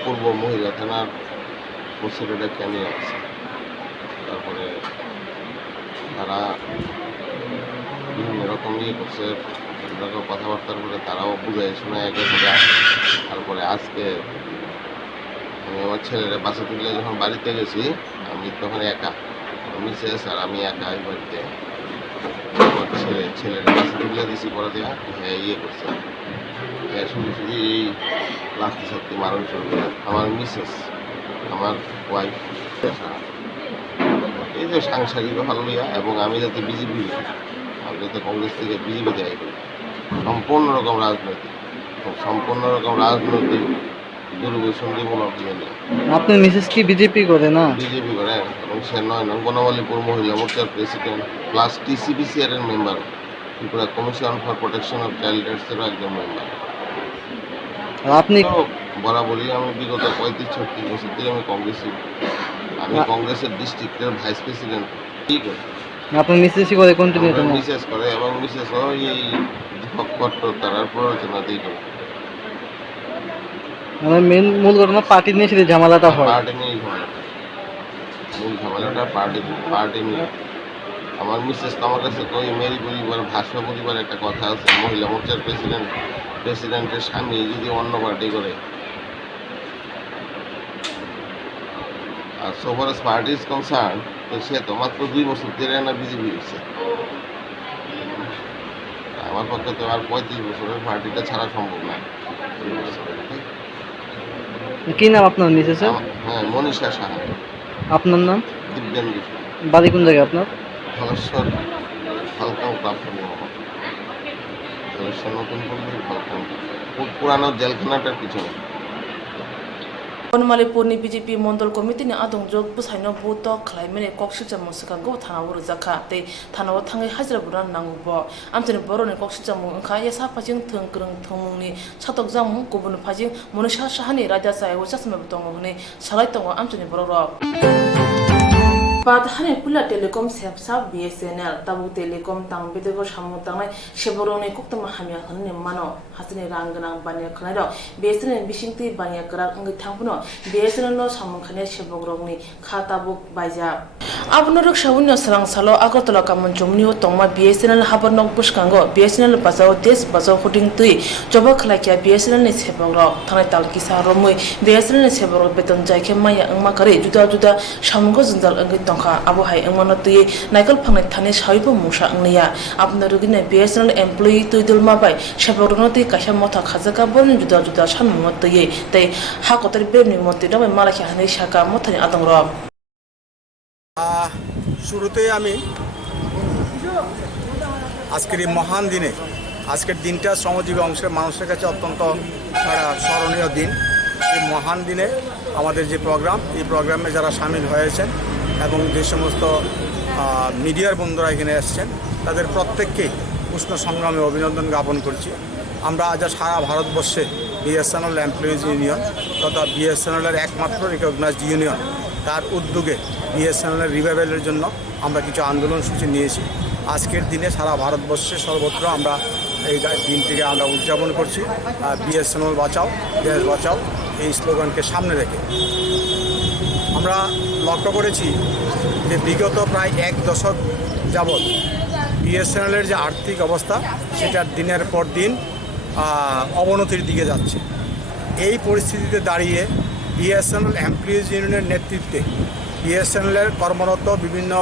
পূর্ব মহিলা থানার মুর্শিদাবাদে নিয়ে আসছে। তারপরে তারা বিভিন্ন রকম করছে, কথাবার্তার পরে তারাও বুঝাই শোনায় গেছে। তারপরে আজকে আমি আমার ছেলেরা বাসা তুলে যখন বাড়িতে গেছি, আমি তখন একা, মিসেস আর আমি একা এই বাড়িতে। আমার ছেলেরা বাসা তুলে দিছি পরে দেওয়া, হ্যাঁ করছে, হ্যাঁ শুধু এই লাস্টি সত্যি মারণ শুরু করে আমার মিসেস, আমার ওয়াইফ, এই যে সাংসারিক ভালো লইয়া, এবং আমি যাতে বিজেপি, আমি যাতে কংগ্রেস থেকে বিজেপিতে আই করি, সম্পূর্ণ রকম রাজনৈতিক দুর্বৈষম্যমূলক নিয়ে। আপনার মিসেস কি বিজেপি করে না? বিজেপি করে, এবং সে 9 নং বনমালীপুর মহিলা মোর্চার প্রেসিডেন্ট প্লাস TCPCR এর member, Tripura commission for protection of child রাইটসেরও একজন মেম্বার। আপনি বরাবরই আমি বিগত 35-36 বছর থেকে আমি কংগ্রেসি, আমি কংগ্রেসের ডিস্ট্রিক্টের ভাইস প্রেসিডেন্ট। ঠিক আছে, আপনার মিসেসই করে কন্টিনিউ করে? মিসেস করে, এবং মিসেসও এই কট্টরতার প্ররোচনাতেই করে। মূল ঘটনা পার্টি নিয়ে সেটা ঝামেলাটা হয়। পার্টি নিয়ে মূল ঝামেলাটা পার্টি নিয়ে। আমার মিসেস তো আমার কাছে কই মেরি পরিবার, ভাষা পরিবার একটা কথা আছে, মহিলা মোর্চার প্রেসিডেন্টের স্বামী যদি অন্য পার্টি করে, আর so far as party is concern, তো সে তো মাত্র 2 বছর ধরে না বিজেপি হচ্ছে। আমার পক্ষে তো আর 35 বছরের পার্টিটা ছাড়া সম্ভব না। কি নাম আপনার মিসেসের? হ্যাঁ, মনীষা সাহা। আপনার নাম? দিব্যেন্দু। বাড়ি কোন জায়গায় আপনার? ধলেশ্বর ফালকাং ক্লাব, ধলেশ্বর নতুন পল্লী ফালকাং, পুরানো জেলখানাটার পিছনে। Maliporni BJP Mondol Committee ni adong jog busaino buto khlaimene kokshija muskango thanawo rjakha te thanawo thangai hajra buran nangubo amtene boroni kokshija mu angkha yasa phajing thongkrung thongmungni chatok jamu kubun phajing monisha shahani raja sai wachasme butongo hne salai tongo amtene bororo But Hani Pula Telecom Sepsa BSNL, Tabu Telecom Tang Bedego Shamutangai, Chevroni Kuktama Hamia Mano, Hasani Rangana Banya Kanado, BSN Bishingti Banya Krak Tampuno, BSN Lo Shamukhane Chevroni, Katabuk Baja. Abnorok Shawuno Sarang Salo, Agotola Kamanjumni, Toma, BSN Habanok Bushkango, BSN Bazo, Des Bazo Hooding Tui, Jobak like BSN is Heboro, Tanatal Kisa Romui, BSN is Heboro Beton Jake Maya and Makari, Juda, Shamugozundal and Abu Hai and Monotui, Nickel Panet Tanish Haibo Musha Nia, Abnorugine BSN employee to Dulmabai, Shabaronoti, Kashamota, Kazaka, Bon Juda Shamotoye, they Hakoter Beni Motido and Malaka Hanishaka, Motani Adamrob. শুরুতেই আমি আজকের এই মহান দিনে আজকের দিনটা শ্রমজীবী অংশের মানুষের কাছে অত্যন্ত স্মরণীয় দিন এই মহান দিনে আমাদের যে প্রোগ্রাম এই প্রোগ্রামে যারা সামিল হয়েছেন এবং যে সমস্ত মিডিয়ার বন্ধুরা এখানে এসেছেন তাদের প্রত্যেককেই উষ্ণ সংগ্রামে অভিনন্দন জ্ঞাপন করছি আমরা আজ সারা ভারতবর্ষে বিএসএনএল এমপ্লয়িজ ইউনিয়ন তথা বিএসএনএলের একমাত্র রিকগনাইজড ইউনিয়ন তার উদ্যোগে বিএসএনএলের রিভাইভালের জন্য আমরা কিছু আন্দোলন সূচি নিয়েছি আজকের দিনে সারা ভারতবর্ষে সর্বত্র আমরা এই দিনটিকে আমরা উদযাপন করছি বিএসএনএল বাঁচাও দেশ বাঁচাও এই স্লোগানকে সামনে রেখে আমরা লক্ষ্য করেছি যে বিগত প্রায় এক দশক যাবৎ বিএসএনএলের যে আর্থিক অবস্থা সেটা দিনের পর দিন অবনতির দিকে যাচ্ছে এই পরিস্থিতিতে দাঁড়িয়ে বিএসএনএল এমপ্লয়িজ ইউনিয়নের নেতৃত্বে বিএসএনএলের কর্মরত বিভিন্ন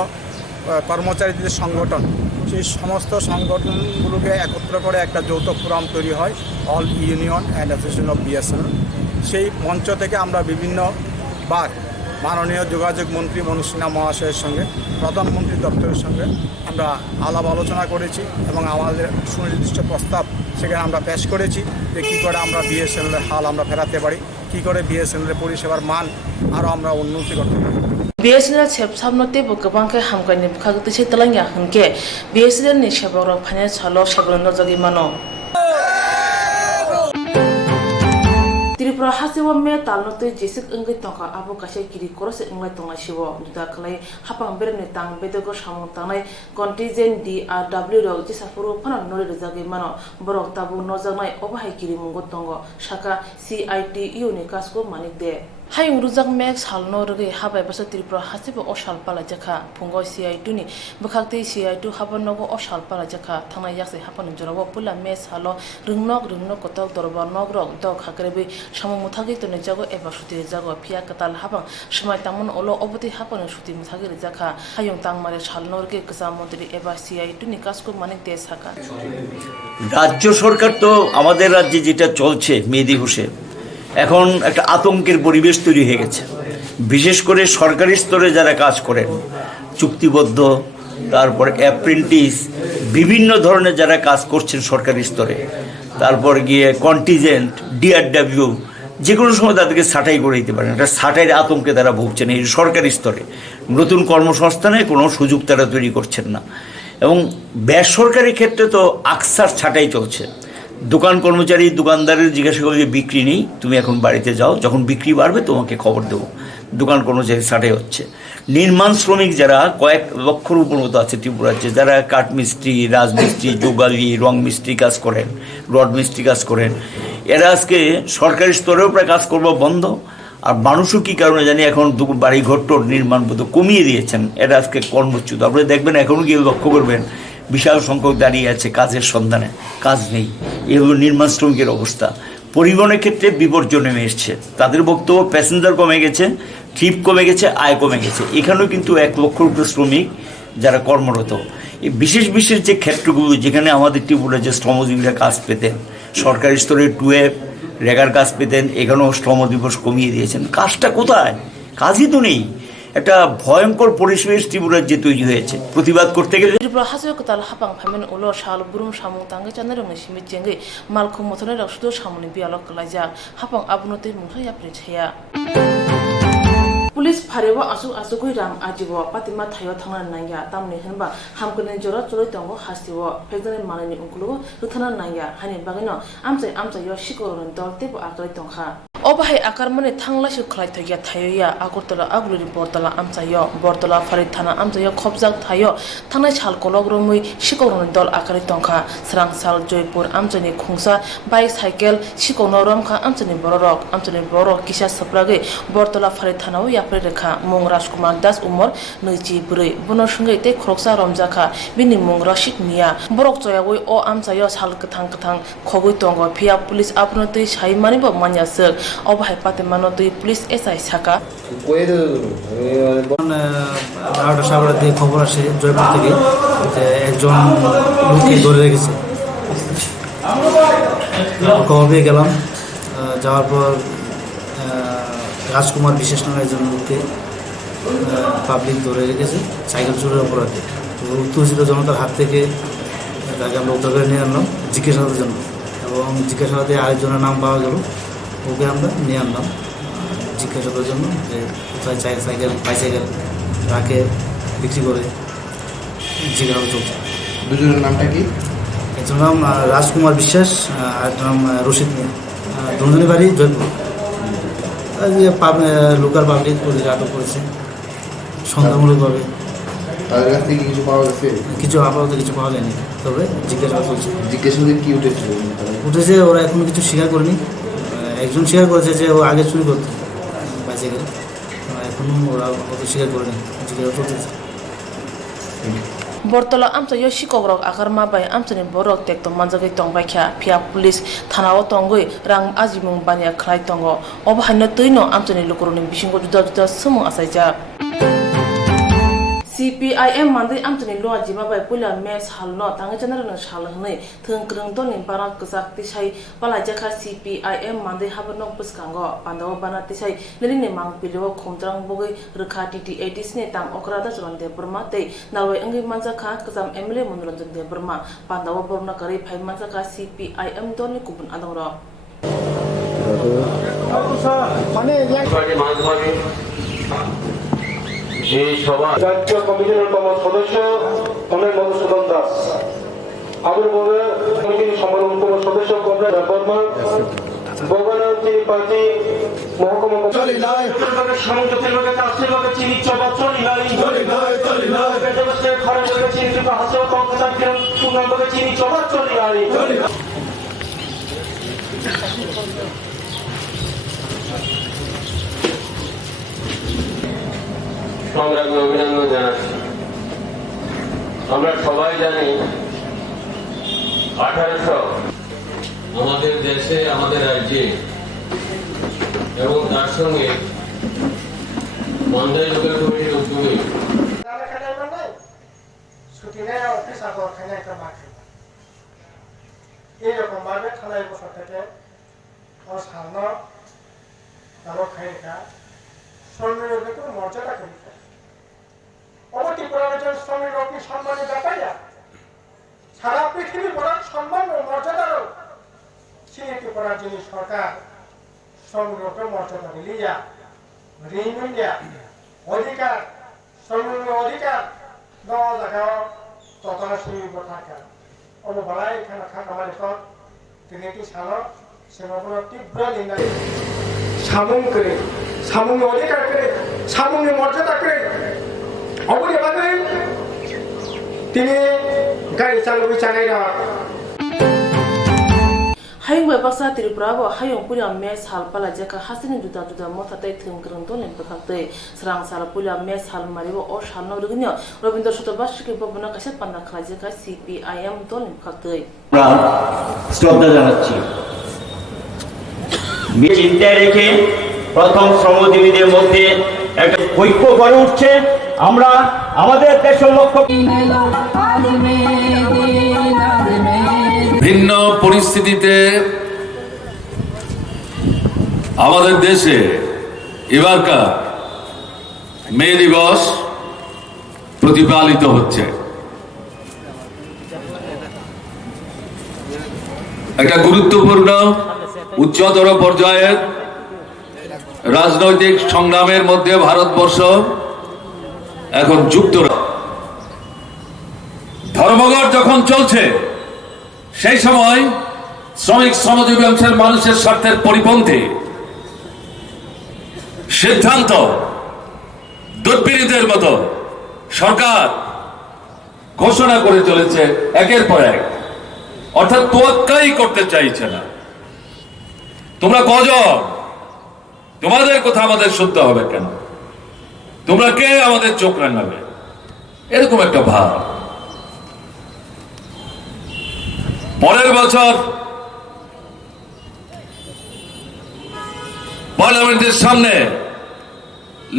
কর্মচারীদের সংগঠন সেই সমস্ত সংগঠনগুলোকে একত্র করে একটা যৌথ ফোরাম তৈরি হয় all union and association of BSNL সেই মঞ্চ থেকে আমরা বিভিন্নবার মাননীয় যোগাযোগ মন্ত্রী মনোজ সিনহা মহাশয়ের সঙ্গে প্রধানমন্ত্রী দপ্তরের সঙ্গে আমরা আলাপ আলোচনা করেছি এবং আমাদের সুনির্দিষ্ট প্রস্তাব সেখানে আমরা পেশ করেছি যে কী করে আমরা বিএসএনএলের হাল আমরা ফেরাতে পারি কী করে বিএসএনএলের পরিষেবার মান আরও আমরা উন্নতি করতে পারি BSNL Sepsamnote Bokabanka Hamkani Kagati Talanga Hanke, BSNL Nishaboro Finance Halo Shabano Zagimano. Tripura Hasiwa Me Talnote Jessic Ungitonka Abu Kasha Kiri Koros Ungatonga Shivo, Dudaklay, Hapang Bernetang, Bedago Shamotanai, Contingent DRW, Jisafuru Pana Nori Zagimano, Borok Tabu Nozanai, Obahikiri Mungotongo, Shaka CITU Nikasko Manik de. Hayung Ruzak Max Halno Rigi Haba Basa Tripura Hasiba Oshal Palajaka, Pungo CI2 ni, Bukakti CI2 Habanogo Oshal Palajaka, Tana Yasi Hapan Jorobo Pula Mes Halo, Ringnok Kotok Dorba Nogrok, Dog Hakrebi, Shamamutagi to Nejago Eva Shuti Zago, Pia Katal Haban, Shmaitamon Olo Oboti Hapan Shuti Mutagi Zaka, Hayung Tang Marish Halno Rigi Kazamontri Eva CI2 ni Kasko Manik Des Haka. রাজ্য সরকার তো আমাদের রাজ্যে যেটা চলছে মেহেদি হোসেন এখন একটা আতঙ্কের পরিবেশ তৈরি হয়ে গেছে বিশেষ করে সরকারি স্তরে যারা কাজ করেন চুক্তিবদ্ধ তারপর অ্যাপ্রেন্টিস বিভিন্ন ধরনের যারা কাজ করছেন সরকারি স্তরে তারপর গিয়ে কন্টিজেন্ট ডিআরডব্লিউ যে কোনো সময় তাদেরকে ছাঁটাই করে দিতে পারেন একটা ছাঁটাইয়ের আতঙ্কে তারা ভুগছেন এই সরকারি স্তরে নতুন কর্মসংস্থানে কোনো সুযোগ তারা তৈরি করছেন না এবং বেসরকারি ক্ষেত্রে তো আকসার ছাঁটাই চলছে দোকান কর্মচারী দোকানদারের জিজ্ঞাসা করলে বিক্রি নেই তুমি এখন বাড়িতে যাও যখন বিক্রি বাড়বে তোমাকে খবর দেবো দোকান কর্মচারী ছাঁটাই হচ্ছে নির্মাণ শ্রমিক যারা কয়েক লক্ষর উপর মতো আছে ত্রিপুরা রাজ্যে যারা কাঠমিস্ত্রি রাজমিস্ত্রি যোগালি রং মিস্ত্রি কাজ করেন রড মিস্ত্রি কাজ করেন এরা আজকে সরকারি স্তরেও প্রায় কাজ করবো বন্ধ আর মানুষও কী কারণে জানি এখন বাড়ি ঘর টোট নির্মাণ বোধ কমিয়ে দিয়েছেন এটা আজকে কর্মচ্যুত আপনি দেখবেন এখনও গিয়ে লক্ষ্য করবেন বিশাল সংখ্যক দাঁড়িয়ে আছে কাজের সন্ধানে কাজ নেই এগুলো নির্মাণ শ্রমিকের অবস্থা পরিবহনের ক্ষেত্রে বিপর্যয় নেমে এসছে তাদের বক্তব্য প্যাসেঞ্জার কমে গেছে ট্রিপ কমে গেছে আয় কমে গেছে এখানেও কিন্তু 1 লক্ষর উপরে শ্রমিক যারা কর্মরত এই বিশেষ বিশেষ যে ক্ষেত্রগুলো যেখানে আমাদের ত্রিপুরা যে শ্রমজীবীরা কাজ পেতেন সরকারি স্তরে 2F রেগার কাজ পেতেন এখানেও শ্রম দিবস কমিয়ে দিয়েছেন কাজটা কোথায় কাজই তো নেই একটা ভয়ঙ্কর পরিবেশ ত্রিপুরাজ্যে তৈরি হয়েছে প্রতিবাদ করতে গেলে ত্রিপুরা হাজো কতাল হাপাং ফাইমেন উলো শাল বুরুম সামুং তাঙ্গে চানে রংনি সিমি চেঙ্গে মালখু মথনে রসুদ সামনি বিয়ালক কলাইজা হাপাং আবুনতে মুংসা याप्रि छया पुलिस फारेवा आसु आसुगुइ राम आजिबो पातिमा थायो थांना नाया तामनि होनबा हामकने जरा चलै दंगो हासिबो फेगने माननि उंकुलुगो रुथाना नाया हानि बागैनो आमचा यो सिकोरन दलतेबो आगै दंखा अबाहाय आकारमने थांलासु खलाय थगिया थायोया आगरतला आगुलि बरतला फारि थाना आमचायो खबजाक थायो थांनाय साल कलग्रमै सिकोरन दल आकारि दंखा स्रांसाल जयपुर आमचानि खुंसा बाइक साइकेल सिकोनो रमखा आमचानि बररक किसा सप्रागै बरतला फारि थानाव याप्रे रेखा मुं राजकुमार दास उमर 24 बुनो संगै ते खरकसा रमजाखा बिनि मुं रशिक मिया बरक जयावै अ आमचायो साल कथां खगै दंगो फिया पुलिस आपनोतै साइमानिबो मान्यासो अबाहाय पाते मानोतै पुलिस एसआई साका বারোটা সাড়ে দিয়ে খবর আসে জয়পুর থেকে যে একজন লোককে ধরে রেখেছে খবর পেয়ে গেলাম যাওয়ার পর রাজকুমার বিশেষ নামে একজন লোককে পাবলিক ধরে রেখেছে সাইকেল চুরির অপরাধে তো উত্তেজিত জনতার হাত থেকে তাকে আমরা উদ্ধার করে নিয়ে আনলাম জিজ্ঞাসাবাদের জন্য এবং জিজ্ঞাসাবাদে আরেকজনের নাম পাওয়া গেল ওকে আমরা নিয়ে আনলাম জিজ্ঞাসাবাদের জন্য যে কোথায় বাইসাইকেল রাখে বিক্রি করে জিজ্ঞাসাবাদ চলছে। দুজনের নামটা কি? একজন নাম রাজকুমার বিশ্বাস আর একটা নাম রশিদ মিয়া, দুজনের বাড়ি জয়পুর। লোকাল পাবলিক পুলিশ আটক করেছে সন্দেহমূলকভাবে। তাদের কাছ থেকে কিছু পাওয়া গেছে? কিছু আপাতত কিছু পাওয়া যায়নি, তবে জিজ্ঞাসাবাদ করছে। জিজ্ঞাসাবাদে কি উঠেছে ওরা এখনো কিছু স্বীকার করেনি। একজন স্বীকার করেছে যে ও আগে চুরি করতো বাইসাইকেল, এখনো ওরা অত স্বীকার করেনি, জিজ্ঞাসা চলতেছে। बरतला आमचायो सिकोग्रक आकारमा बाय आमचानि बरक टेक्तो मानजागै तंबायख्या फिया पुलिस थानाव तंगै रां आजिमुं बानिया खलाय तंगो अबहायनो तैनो आमचानि लुकुरनि बिसिंगो जुदा समु आसायजा CPIM mandai amtani lo ajima bai pula mes halno tangai janara no shal hnei thengkreng doni barak ksak tisai pala jakha CPIM mandai habanok puskango pandaw bana tisai lelini mang pilio khomtrang bogai rekha TT80 ne tam okrada jronde burma tei nawai angi manjakha kazam MLA monranjan de burma pandaw borna kari phai manjakha CPIM doni kubun adongro এই সভা রাজ্য কমিটির অন্যতম সদস্য অনেক মধুসূদন দাস, আবির্ভাবে কমিটির অন্যতম সদস্য কমরেড বর্মা, বগানার পার্টি মহকুমা চিনি চবা চলি লাই সংগ্রামী অভিনন্দন জানাচ্ছি। আমরা সবাই জানি 1800 আমাদের দেশে আমাদের রাজ্যে এবং তার সঙ্গে মান্দাই লোকাল কমিটির উদ্যোগে এইরকম ভাবে থানায় বসা থেকে শ্রমিকের কোনো মর্যাদা করি অবধি প্রয়োজন শ্রমিক অতি সম্মানে যাতায়া সারা পৃথিবী বড় সম্মান ও মর্যাদারও চিহ্নিত করার জন্য সরকার শ্রমিকের মর্যাদা মিলিয়া ঋণ মিলিয়া অধিকার শ্রমিকের অধিকার দেওয়া দেখা ততটা সীমিত থাকা অনুবলায় এখানে থাকা মালিকত তিনি একটি সালক সেভাবে তীব্র নিন্দা সামন করে সামনে অধিকার করে সামনে মর্যাদা করে অবৈধভাবে তিনি গাড়ি চালাবি চালাইরা hayung bai baksa Tripura bo hayung pulia mes hal pala jaka hasini juda motatai thengkreng to len pakatei serang sal pulia mes hal maribo o shalno rugnya Robindra Sotobashiki bobuna kase panna khlajaka CPIM to len pakatei শ্রদ্ধা জানাচ্ছি। চিন্তায় রেখে প্রথম শ্রমজীবীদের মধ্যে একটা ঐক্য গড়ে উঠছে। আমরা আমাদের দেশের লক্ষ্য ভিন্ন পরিস্থিতিতে আমাদের দেশে এবারকার মে দিবস প্রতিপালিত হচ্ছে। একটা গুরুত্বপূর্ণ উচ্চতর পর্যায়ের রাজনৈতিক সংগ্রামের মধ্যে ভারতবর্ষ এখন যুক্ত। ধর্মঘট যখন চলছে সেই সময় শ্রমিক শ্রমজীবী অংশের মানুষের স্বার্থের পরিপন্থী সিদ্ধান্ত দুর্বিনীতের মতো সরকার ঘোষণা করে চলেছে একের পর এক, অর্থাৎ তোয়াক্কাই করতে চাইছে না। তোমরা কজন, তোমাদের কথা আমাদের শুনতে হবে কেন, তোমরা কে আমাদের চোখ রাঙাবে, এরকম একটা ভাব। পরের বছর পার্লামেন্টের সামনে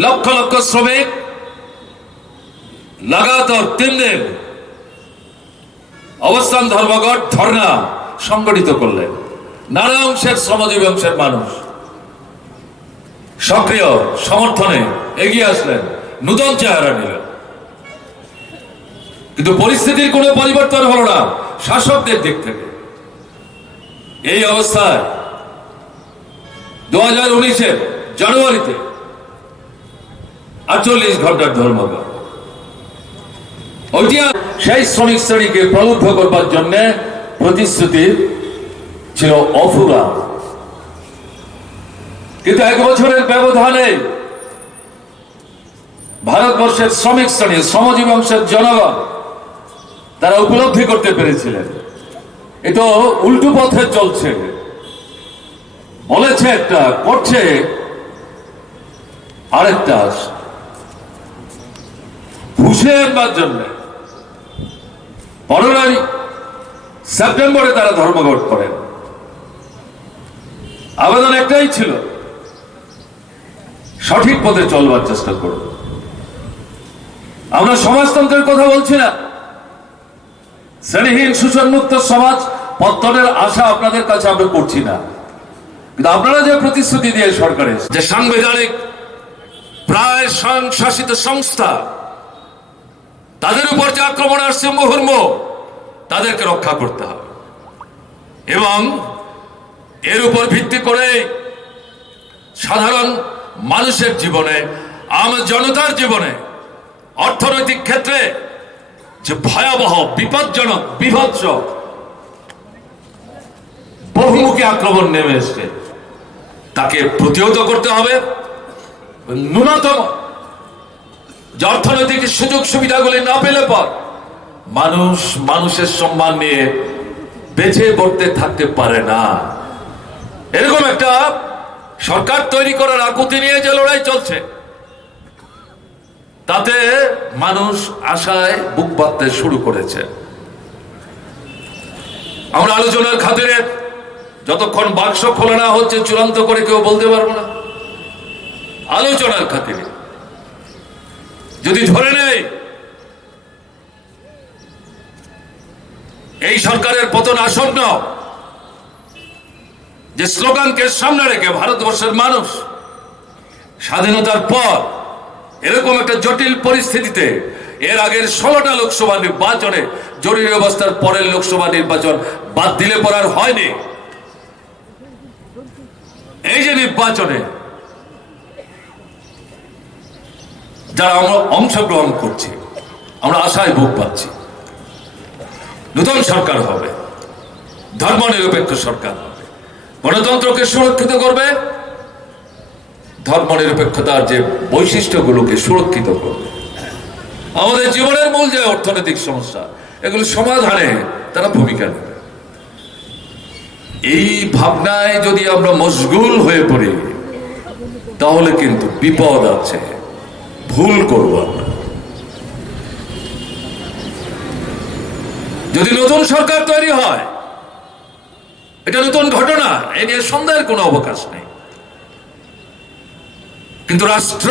লক্ষ লক্ষ শ্রমিক লাগাতার 3 দিন অবস্থান, ধর্মঘট, ধর্ণা সংগঠিত করলেন। নানা অংশের শ্রমজীবী অংশের মানুষ সক্রিয় সমর্থনে এগিয়ে আসলেন, নূতন চেহারা নিলেন। কিন্তু পরিস্থিতির কোনো পরিবর্তন হলো না শাসকদের দিক থেকে। এই অবস্থায় 2019-এর জানুয়ারিতে 48 ঘন্টার ধর্মঘট, সেই শ্রমিক শ্রেণীকে প্রলুব্ধ করবার জন্য প্রতিশ্রুতি ছিল অফুরা। কিন্তু 1 বছরের ব্যবধানে ভারতবর্ষের শ্রমিক শ্রেণী, শ্রমজীবী অংশের জনগণ তারা উপলব্ধি করতে পেরেছিলেন এ তো উল্টো পথে চলছে। বলেছে একটা, করছে আরেকটা। ঘুষে আনবার জন্য 15 সেপ্টেম্বরে তারা ধর্মঘট করেন। আবেদন একটাই ছিল, সঠিক পথে চলবার চেষ্টা করুন। আমরা সমাজতন্ত্রের কথা বলছি না, শ্রেণীহীন শোষণমুক্ত সমাজ পত্তনের আশা আপনাদের কাছে আমরা করছি না। কিন্তু আপনারা যে প্রতিশ্রুতি দিয়ে সরকারের যে সাংবিধানিক প্রায় স্বয়ংশাসিত সংস্থা, তাদের উপর যে আক্রমণ আসছে মুহুর্মুহ, তাদেরকে রক্ষা করতে হবে এবং এর উপর ভিত্তি করে সাধারণ মানুষের জীবনে, আম জনতার জীবনে, অর্থনৈতিক ক্ষেত্রে যে ভয়াবহ, বিপজ্জনক, বিভৎস বহুমুখী আক্রমণ নেমে এসছে, তাকে প্রতিহত করতে হবে। ন্যূনতম যে অর্থনৈতিক সুযোগ সুবিধাগুলি না পেলে পর মানুষ মানুষের সম্মান নিয়ে বেঁচে পড়তে থাকতে পারে না। এরকম একটা সরকার তৈরি করার আকুতি নিয়ে যে লড়াই চলছে, তাতে মানুষ আশায় বুক বাঁধতে শুরু করেছে। আমরা আলোচনার খাতিরে যতক্ষণ বাক্স খোলা না হচ্ছে চূড়ান্ত করে কেউ বলতে পারবো না। আলোচনার খাতিরে যদি ধরে নেই এই সরকারের পতন আসন্ন, যে স্লোগানকে সামনে রেখে ভারতবর্ষের মানুষ স্বাধীনতার পর এরকম একটা জটিল পরিস্থিতিতে, এর আগের 16টা লোকসভা নির্বাচনে জরুরি অবস্থার পরের লোকসভা নির্বাচন বাদ দিলে পড়ার হয়নি। এই যে নির্বাচনে যারা আমরা অংশগ্রহণ করছি, আমরা আশায় বুক পাচ্ছি নতুন সরকার হবে, ধর্মনিরপেক্ষ সরকার হবে, গণতন্ত্রকে সুরক্ষিত করবে, ধর্মনিরপেক্ষতার যে বৈশিষ্ট্যগুলোকে সুরক্ষিত করবে। আমাদের জীবনের মূল যে অর্থনৈতিক সমস্যা, এগুলো সমাধানে তারা ভূমিকা নেবে। এই ভাবনায় যদি আমরা মশগুল হয়ে পড়ি, তাহলে কিন্তু বিপদ আছে, ভুল করব আমরা। যদি নতুন সরকার তৈরি হয়, এটা নতুন ঘটনা, এ নিয়ে সন্দেহের কোনো অবকাশ নেই। কিন্তু রাষ্ট্র